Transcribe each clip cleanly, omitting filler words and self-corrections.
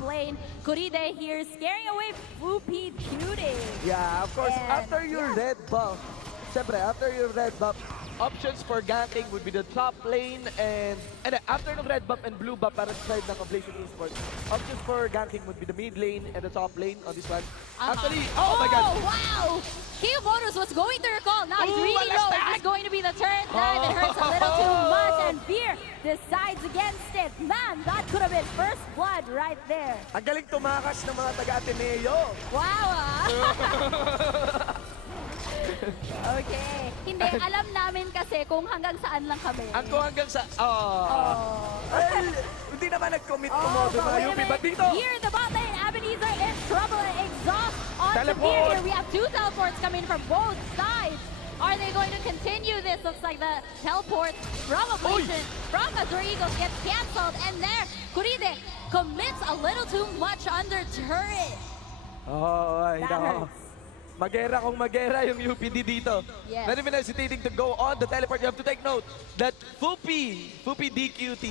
lane. Kuride here scaring away UPD. Yeah, of course, after your red buff, syempre, after your red buff, options for ganking would be the top lane and after the red buff and blue buff para sa side ng Oblation Esports, options for ganking would be the mid lane and the top lane on this one. Actually, oh my god! Wow! Kiyomoto's was going to recall. Now he's really low. Is this going to be the turret dive? It hurts a little too much and Fear decides against it. Man, that could have been first blood right there. Ang galing tumakas ng mga taga-Ateneo. Wow Okay. Hindi, alam namin kasi kung hanggang saan lang kami. Kung hanggang sa... Well, hindi naman nag-commit kumodo mga UP. But dito... Here, the bot lane, Ebenezer in trouble and exhaust on Teleport. Here. We have 2 teleports coming from both sides. Are they going to continue this? Looks like the teleport from Oblation, from Azure Eagles gets cancelled. And there, Kuride commits a little too much under turret. Ay, That nako. hurts. Magera kung magera yung UPD dito. Yes. Not even hesitating to go on the teleport. You have to take note that Fupi DQT,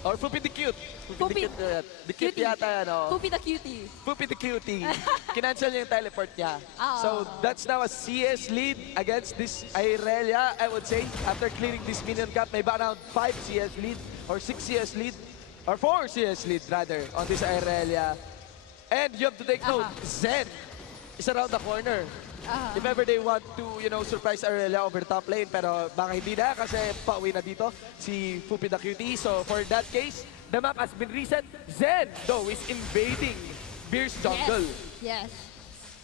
or Fupi the Cute. Fupi the Cute yata yan, oh. Fupi the cutie. Fupi the Cutie. Kinancel niya yung teleport niya. Oh. So that's now a CS lead against this Irelia, I would say. After clearing this minion cap, may ba around 5 CS lead, or 6 CS lead, or 4 CS lead rather, on this Irelia. And you have to take note, Zen is around the corner. If ever they want to, you know, surprise Aurelia over the top lane, pero baka hindi na kasi pauwi na dito si Fupi the Cutie. So for that case, the map has been reset. Zen, though, is invading Beer's jungle. Yes.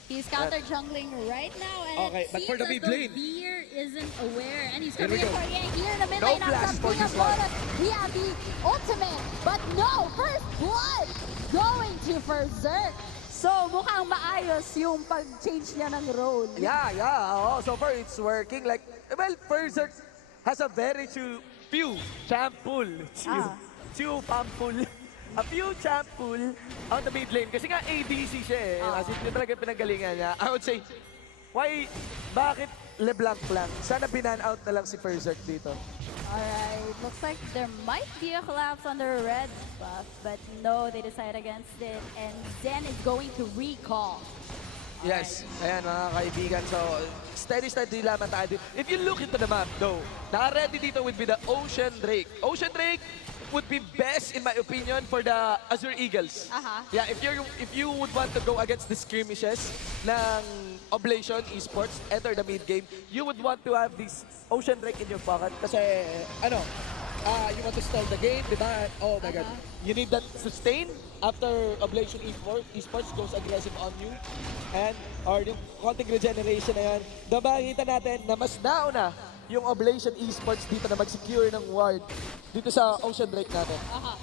He's counter jungling right now, and Okay, it but for seems the mid as though lane. Beer isn't aware, and he's Here coming we in go. for Yang here in the mid No lane. Now flash for something this about one. it. We have the ultimate, but no, first blood going to Berserk. So mukhang maayos yung pag-change niya ng role. Yeah. Oh, so far it's working. Like, well, Berserk has a very few champ pool. A few champ pool on the mid lane. Kasi nga ADC siya eh. As in, yun talaga pinanggalingan niya. I would say, bakit LeBlanc lang? Sana binan out na lang si Berserk dito. Alright, looks like there might be a collapse on the red buff, but no, they decide against it, and Zen is going to recall. Yes, ayan mga kaibigan. So, steady lamang tayo dito. If you look into the map though, naka-ready dito would be the Ocean Drake. Ocean Drake would be best in my opinion for the Azure Eagles. Yeah, if you would want to go against the skirmishes ng Oblation Esports, enter the mid game, you would want to have this Ocean Drake in your pocket kasi you want to stall the game, diba? Oh my god. You need that sustain after Oblation Esports goes aggressive on you. And, or yung konting regeneration na yan, makikita natin na mas nauna yung Oblation Esports dito na mag-secure ng ward dito sa Ocean Drake natin. Wow,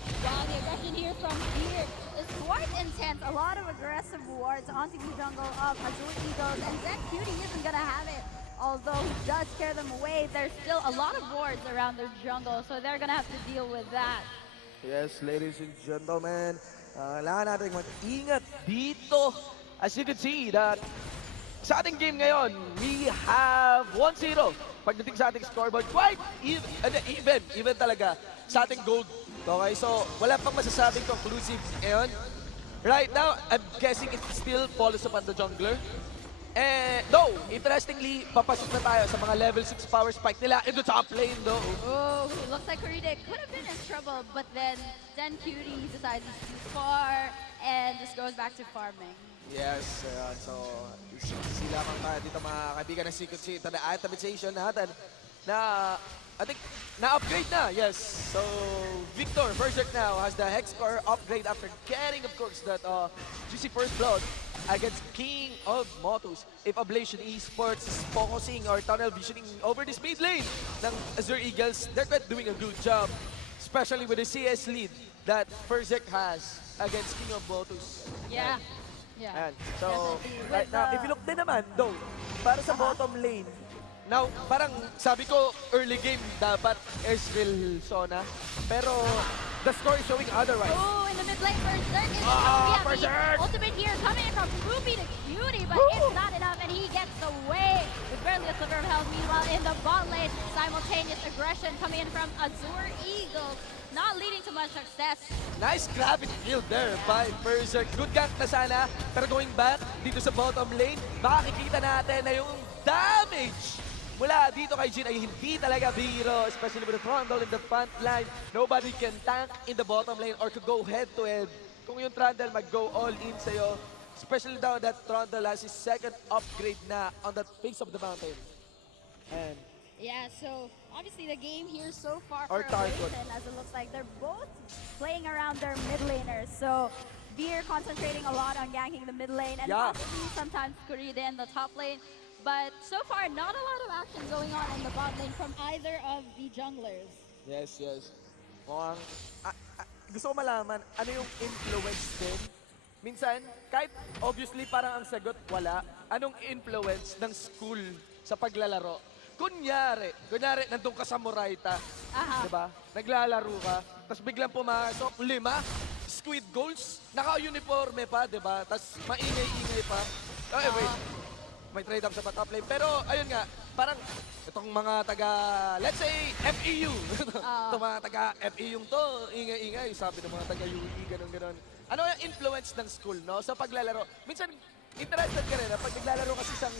the aggression here from here is quite intense. A lot of aggressive wards onto the jungle of Azure Eagles, and Zen Cutie isn't gonna have it. Although he does scare them away, there's still a lot of wards around their jungle, so they're gonna have to deal with that. Yes, ladies and gentlemen, kailangan natin mag-ingat dito. As you can see, that sa ating game ngayon, we have 1-0. Pagdating sa ating scoreboard, quite even talaga sa ating gold. Okay, so wala pang masasabing conclusive ngayon. Right now, I'm guessing it still follows upon the jungler. Though, interestingly, papasok na tayo sa mga level 6 power spike nila in the top lane though. Oh, looks like Kuride could have been in trouble, but then Zen Cutie decides it's too far and just goes back to farming. Yes, so sila lang tayo dito mga kaibigan ng Secret City na itemization natin na I think na-upgrade na, yes. So Victor Berserk now has the Hex Core upgrade after getting, of course, that juicy first blood against King of Motus. If Oblation Esports is focusing or tunnel visioning over this mid lane ng Azure Eagles, they're quite doing a good job, especially with the CS lead that Berserk has against King of Motus. Yeah. Ayan. So, right now, if you look din naman, though, para sa bottom lane, now, parang sabi ko, early game dapat Ezreal Sona, pero the score is showing otherwise. Oh, in the mid lane, Berserk is Berserk! Ultimate here coming in from Ruby to Cutie, but it's not enough, and he gets away with barely a sliver of health. Meanwhile, in the bot lane, simultaneous aggression coming in from Azure Eagles, not leading to much success. Nice gravity kill there by Berserk. Good gank na sana, pero going back dito sa bottom lane, makikita natin na yung damage mula dito kay Jin ay hindi talaga biro, especially with the Trundle in the front line. Nobody can tank in the bottom lane or to go head-to-head. Kung yung Trundle mag-go all in sa'yo, especially now that Trundle has his second upgrade na on the face of the mountain. And yeah, so obviously the game here so far Or for Tarkon. Ablation, as it looks like they're both playing around their mid laners. So Veer concentrating a lot on ganking the mid lane and possibly sometimes Kurida in the top lane. But so far, not a lot of action going on in the bot lane from either of the junglers. yes, yes. Mukhang, gusto ko malaman, ano yung influence din? Minsan, kahit obviously parang ang sagot wala, anong influence ng school sa paglalaro? Kunyari, nandun ka sa Moraita, diba? Naglalaro ka, tapos biglang pumasok, 5 squid goals, naka-uniforme pa, diba? Tapos maingay-ingay pa. Okay, wait. May trade-up sa top lane. Pero, ayun nga, parang itong mga taga, let's say, FEU. Itong mga taga FEU to, ingay-ingay. Sabi ng mga taga UE, ganun-ganun. Ano yung influence ng school, no? Sa paglalaro. Minsan, interested ka rin, pag naglalaro kasi isang,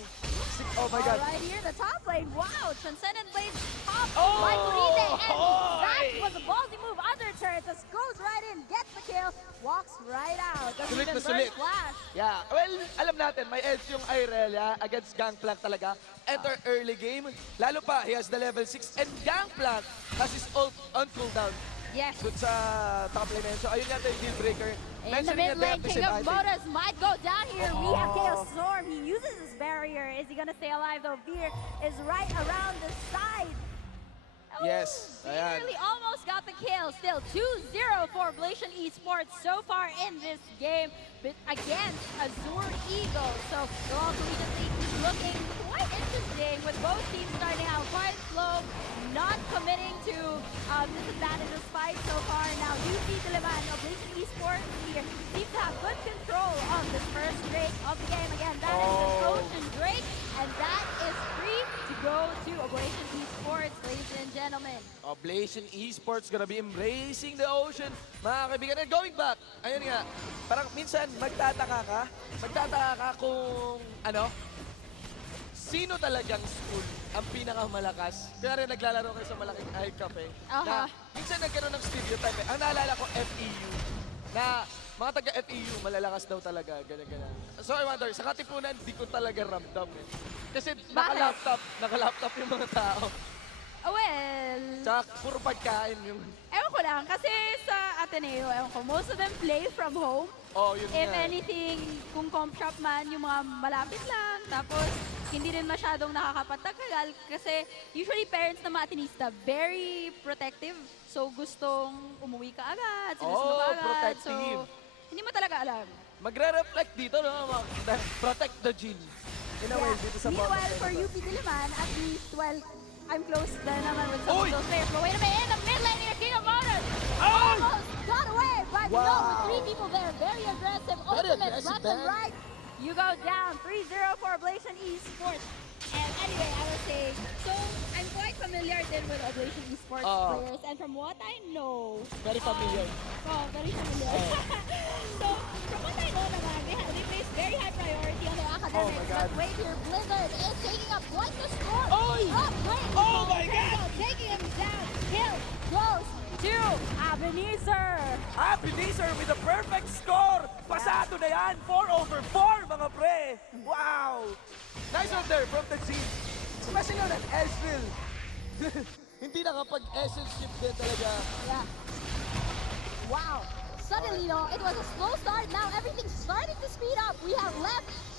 oh my God. Right here, the top lane. Wow, Transcendent Blade top Oh! by Kuride. And Oy! that was a ballsy move under turret. Just goes right in, gets the kill, walks right out. Doesn't Sulit even na burn sulit. flash. Yeah, well, alam natin, may edge yung Irelia against Gangplank talaga. Enter early game, lalo pa, he has the level 6, and Gangplank has his ult on cooldown. Yes. Dun sa top lane na yun. So, ayun yata yung deal breaker. In the mid lane, King of Motors might go down here. We have Chaos Storm. He uses his barrier. Is he gonna stay alive though? Veer is right around the side. Yes, ayan. Barely almost got the kill. Still 2-0 for Ablation Esports so far in this game, but against Azure Eagles. So they're all collegiately looking quite interesting with both teams starting out quite slow, not committing to disadvantages fight so far. Now UPD and Ablation Esports here seem to have good control of this first Drake of the game. Again, that is the Ocean Drake, and that is free to go to Ablation Esports, ladies and gentlemen. Ablation Esports gonna be embracing the ocean. Mga kaibigan, and going back, ayun nga, parang minsan magtataka ka kung ano, sino talagang school ang pinakamalakas. Kaya rin naglalaro kayo sa malaking iCafe. Na minsan nagkaroon ng stereotype. Ang naalala ko, FEU. Na mga taga-FEU, malalakas daw talaga, ganyan-ganyan. So I wonder, sa Katipunan, di ko talaga ramdam eh. Kasi naka-laptop yung mga tao. Well, Tsaka puro pagkain yung... ewan ko lang, kasi sa Ateneo, ewan ko, most of them play from home. Oh, yun If nga. anything, kung comp shop man, yung mga malapit lang. Tapos, hindi rin masyadong nakakapagtagal kasi usually parents na mga Atenista, very protective. So, gustong umuwi ka agad, sinusunod ka agad. protective. So, hindi mo talaga alam. Magre-reflect dito, no? Protect the gene. In a way, dito sa bottom Meanwhile, lane for na to. UP Diliman, at least, well, I'm close na naman with some Oy! of those players. But wait a minute, in the mid lane here, King of Motors Ay! almost got away, but no, Wow. with 3 people there, very aggressive, ultimate, aggressive, left and man. right. You go down, 3-0 for Ablation Esports. And anyway, I was saying, so I'm quite familiar then with Ablation Esports players, and from what I know, Very familiar. very familiar. So, from what I know naman, they place very high priority on their academics. Oh my God. But wait here, Blizzard is taking up quite the score. Oy! Great. Oh my God! Taking him down. Kill goes to Ebenezer. Ebenezer with a perfect score! Pasado na yan! 4/4, mga pre! Wow! Nice one there from the team. Especially on that Ezreal. Hindi nakapag-essence shift din talaga. Yeah. Wow. Suddenly, it was a slow start. Now everything's starting to speed up. We have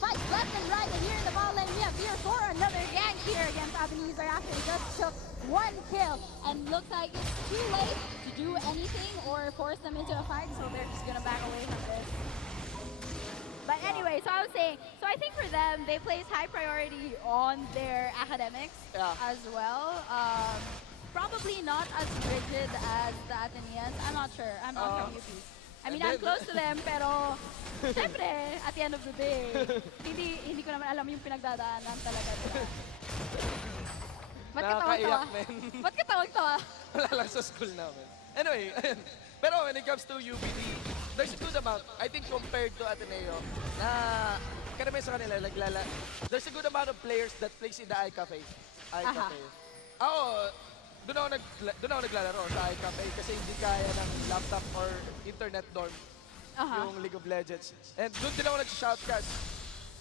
fights left and right. And here in the bottom lane, we have Veer for another gank here against Ebenezer after he just took 1 kill. And looks like it's too late to do anything or force them into a fight. So they're just going to back away from this. But anyway, so I was saying, so I think for them, they place high priority on their academics as well. Probably not as rigid as the Athenians. I'm not sure. I'm not from UP. I mean, And I'm then- close to them, pero syempre, at the end of the day, hindi ko naman alam yung pinagdadaanan talaga nila. Ba't ka Nakakaiyak, tawa-tawa? men. Ba't ka tawa-tawa? Wala lang sa school namin. Anyway, ayun. Pero when it comes to UPD, there's a good amount. I think compared to Ateneo, na karamihan sa kanila, there's a good amount of players that plays in the iCafe. iCafe. Ako, doon ako naglalaro sa iCafe kasi hindi kaya ng laptop or internet dorm yung League of Legends. And doon din ako nag-shoutcast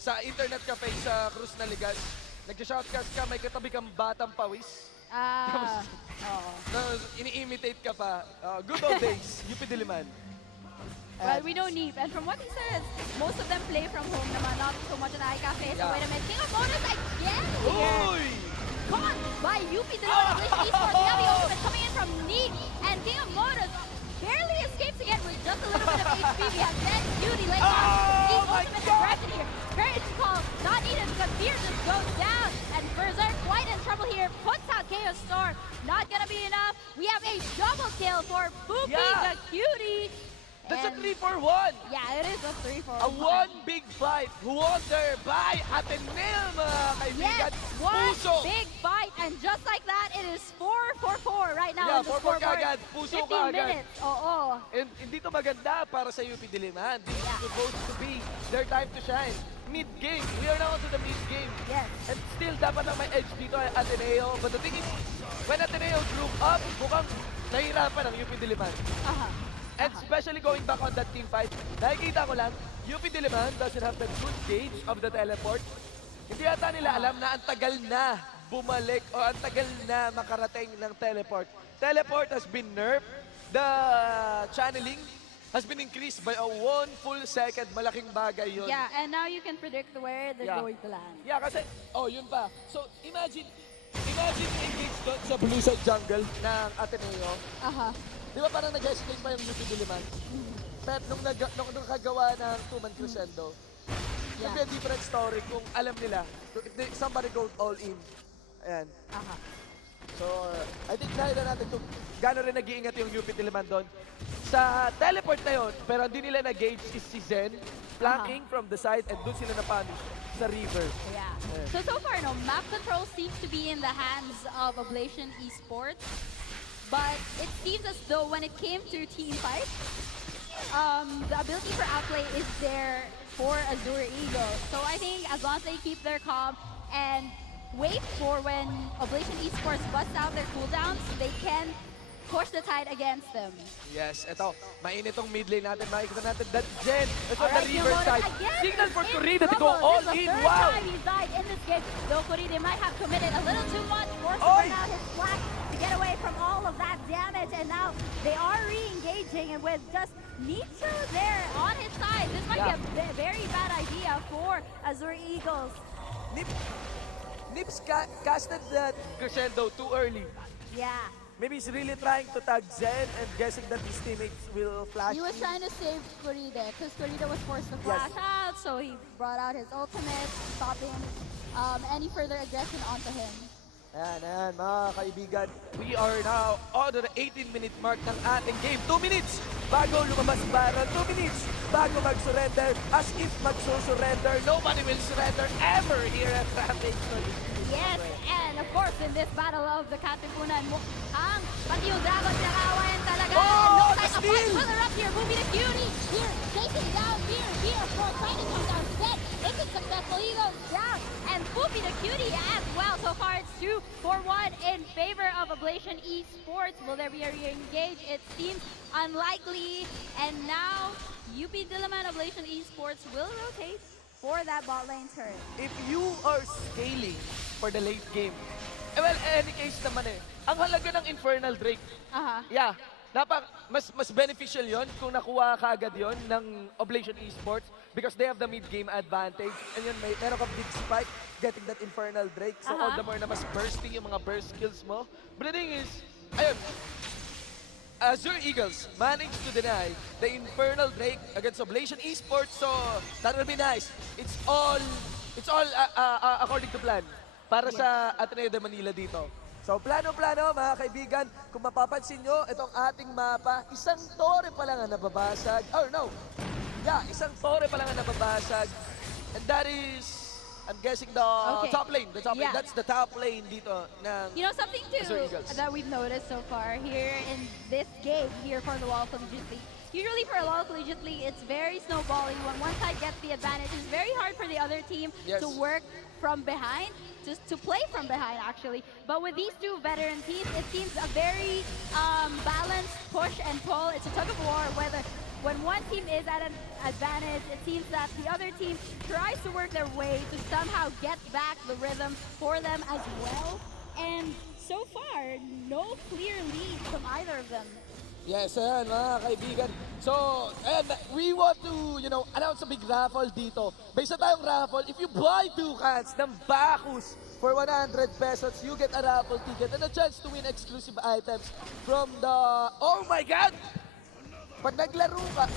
sa internet cafe sa Cruz na Ligas. Nag-shoutcast ka, may katabi kang batang pawis. Oo. Ini-imitate ka pa. Good old days, UP Diliman. Well, we know Neep, and from what he says, most of them play from home naman, not so much in iCafe. So Yeah. wait a minute, King of Bonus again here. Uy! Caught by UP Diliman Esports. Now the ultimate coming in from Neep, and King of Bonus barely escapes again with just a little bit of HP. We have Dead Beauty laying down the ultimate aggression here. Courage call, not needed because Fear just goes down. And Berserk quite in trouble here, puts out Chaos Storm. Not gonna be enough. We have a double kill for Poopy Yeah. the Cutie. That's a And- 3-for-1! Yeah, it is a 3-4. A one big fight won there by Ateneo, mga kaibigan. Yes, one Puso! big fight, and just like that, it is 4-4-4 right now Yeah, in the 4-4 scoreboard. kaagad. Puso 15 kaagad. minutes, oo. And hindi to maganda para sa UP Diliman. This is supposed to be their time to shine. Mid-game. We are now onto the mid-game. Yes. And still, dapat lang may edge dito ay Ateneo. But the thing is, when Ateneo group up, mukhang nahihirapan ang UP Diliman. And especially going back on that team fight, nakikita ko lang, UP Diliman doesn't have the good gauge of the teleport. Hindi ata nila alam na ang tagal na bumalik o ang tagal na makarating ng teleport. Teleport has been nerfed. The channeling has been increased by a 1 full second. Malaking bagay yun. Yeah, and now you can predict where they're going to land. Yeah, kasi, yun pa. So, imagine engage doon sa blue side jungle ng Ateneo. Di ba parang nag-escape pa yung UP Diliman? Pero nung nakagawa ng 2-man crescendo, Yeah. a different story kung alam nila, if somebody goes all in. Ayan. So, I think nakita natin kung gano'n rin nag-iingat yung UP Diliman doon. Sa teleport na yun, pero hindi nila na-gauge is si Zen, flanking from the side, and doon sila na-punish sa river. Yeah. So far, no, map control seems to be in the hands of Ablation Esports. But it seems as though when it came to team fight, the ability for outplay is there for Azure Eagle. So I think as long as they keep their calm and wait for when Ablation Esports busts out their cooldowns, they can push the tide against them. Yes, eto, mainit tong mid lane natin. Makikita natin that Zen is on the Alright, river Yumona side. again Signal for in Corrida to go trouble. all This is in. the third Wow! time he's died in this game. Though Corrida might have committed a little too much, forced to Oy! burn out his flag to get away from all of that damage. And now they are re-engaging, and with just Nietzsche there on his side, this might be a very bad idea for Azure Eagles. Nips casted that crescendo too early. Yeah. Maybe he's really trying to tag Zen and guessing that his teammates will flash. He was trying to save Corrida because Corrida was forced to flash out, so he brought out his ultimate, stopping any further aggression onto him. Ayan, mga kaibigan. We are now on the 18-minute mark ng ating game. 2 minutes bago lumabas Baron. 2 minutes bago mag-surrender. As if mag-surrender. Nobody will surrender ever here at Rampage. Yes, and of course, in this battle of the Katipunan, mukhang pati yung Dragon nakawayan talaga. Oh, No the sign of steal! fight further up here. Moving to Cutie. Here, chasing down Fear, of course, trying to come down dead. This is successful. He goes down. And Poopy the Cutie as well. So far, it's 2-4-1 in favor of Ablation Esports. Will there be a re-engage? It seems unlikely. And now, UP Diliman Ablation Esports will rotate for that bot lane turn. If you are scaling for the late game, well, any case naman ang halaga ng Infernal Drake, yeah, mas beneficial yon kung nakuha ka agad yon ng Oblation Esports because they have the mid-game advantage. And yun, meron kang big spike getting that Infernal Drake. So all the more na mas bursting yung mga burst skills mo. But the thing is, ayun, Azure Eagles managed to deny the Infernal Drake against Oblation Esports. So that will be nice. It's all according to plan para sa Ateneo de Manila dito. So plano-plano mga kaibigan, kung mapapansin nyo, itong ating mapa, isang tore pa lang ang nababasag. Oh no! Yeah, isang tore pa lang ang nababasag. And that is, I'm guessing the top lane. The top lane. That's the top lane dito ng You know something too that we've noticed so far here in this game here for the LoL Collegiate League. Usually for a LoL Collegiate League, it's very snowballing. When one side gets the advantage, it's very hard for the other team to work from behind, just to play from behind actually. But with these two veteran teams, it seems a very balanced push and pull. It's a tug of war whether when one team is at an advantage, it seems that the other team tries to work their way to somehow get back the rhythm for them as well. And so far, no clear lead from either of them. Yes, ayan mga kaibigan. So, ayan, we want to, announce a big raffle dito. May isa tayong raffle. If you buy 2 cans ng Bacchus for 100 pesos, you get a raffle ticket and a chance to win exclusive items from the... Oh my God! Pag naglaro ka,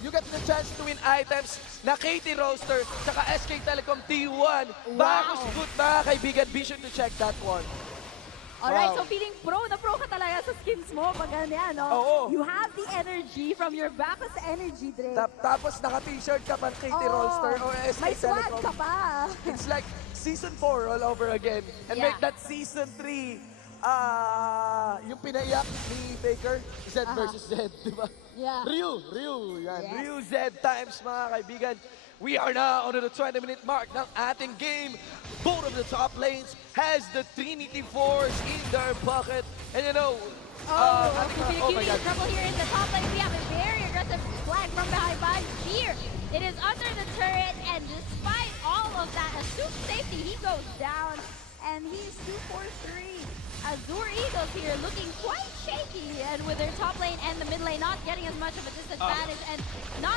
you get the chance to win items na KT Roaster saka SK Telecom T1. Bacchus good mga kaibigan. Be sure to check that one. Alright, so feeling pro na pro ka talaga sa skins mo pag ganyan, no? Oo. You have the energy from your Bacchus energy drink. Tapos naka-t-shirt ka pa KT Roaster or SK May swag Telecom. ka pa. It's like Season 4 all over again. And make that Season 3, yung pinaiyak ni Faker, Zed versus Zed, di ba? Yeah. Ryu, yan. Yes. Ryu Zed times, mga kaibigan. We are now on the 20-minute mark ng ating game. Both of the top lanes has the Trinity Force in their pocket. And oh my God. Trouble here in the top lane. We have a very aggressive flag from behind by Fear. It is under the turret, and despite all of that, assumed safety, he goes down, and he's 2-4-3. Azure Eagles here looking quite shaky, and with their top lane and the mid lane not getting as much of a disadvantage, and not